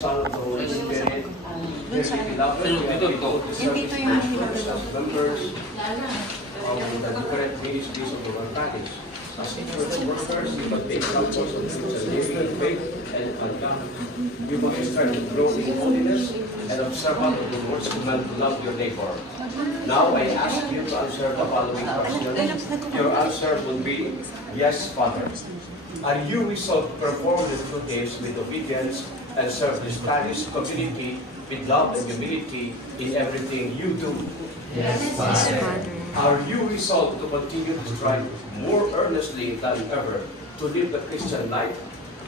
Son of the Holy Spirit, very beloved, we are able to serve His pastors as members of the different ministries of our parish. As church workers, we must take examples of Christian living in faith and conduct. You must strive to grow in holiness and observant of the Lord's command to love your neighbor. Now I ask you to answer the following questions. Your answer will be, yes, Father. Are you resolved to perform the duties with obedience and serve this parish community with love and humility in everything you do? Yes, Father. Are you resolved to continue to strive more earnestly than ever to live the Christian life,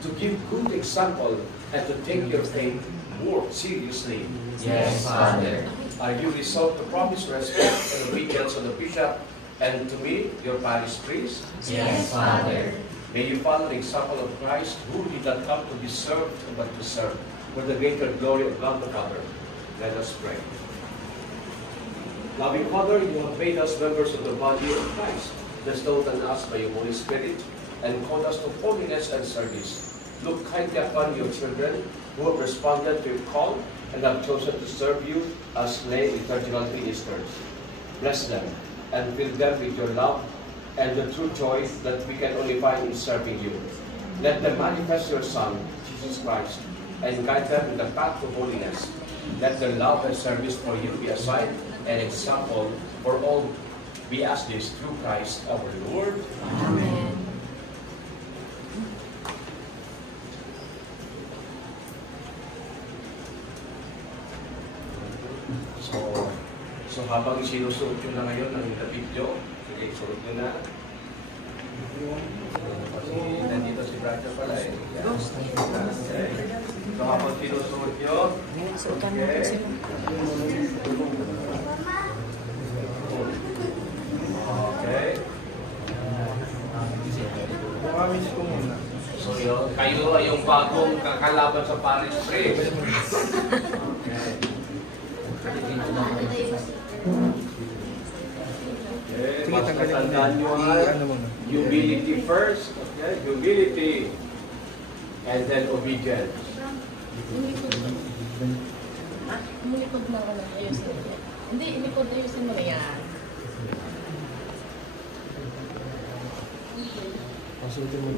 to give good example, and to take your faith more seriously? Yes, Father. Are you resolved to promise respect and obedience to the bishop and to me, your parish priest? Yes, Father. May you follow the example of Christ, who did not come to be served, but to serve, for the greater glory of God the Father. Let us pray. Loving Father, you have made us members of the body of Christ, bestowed on us by your Holy Spirit, and called us to holiness and service. Look kindly upon your children who have responded to your call and have chosen to serve you as lay liturgical ministers. Bless them and fill them with your love and the true joy that we can only find in serving you. Let them manifest your Son, Jesus Christ, and guide them in the path of holiness. Let their love and service for you be a sign and example for all. We ask this through Christ our Lord. Amen. So habang sinusuot nyo na ngayon ng video, sige, suot nyo na. Kasi nandito si Brother pala eh. Okay. So habang sinusuot nyo, okay. Okay. So yun, kayo ay yung bagong kakalaban sa parish priest. Okay. Okay, mas katandaan nyo humility first, okay? Humility, and then obedience. Umulikod na ako ng ayusin mo. Hindi, ilikod ayusin mo na yan. Pasutin mo.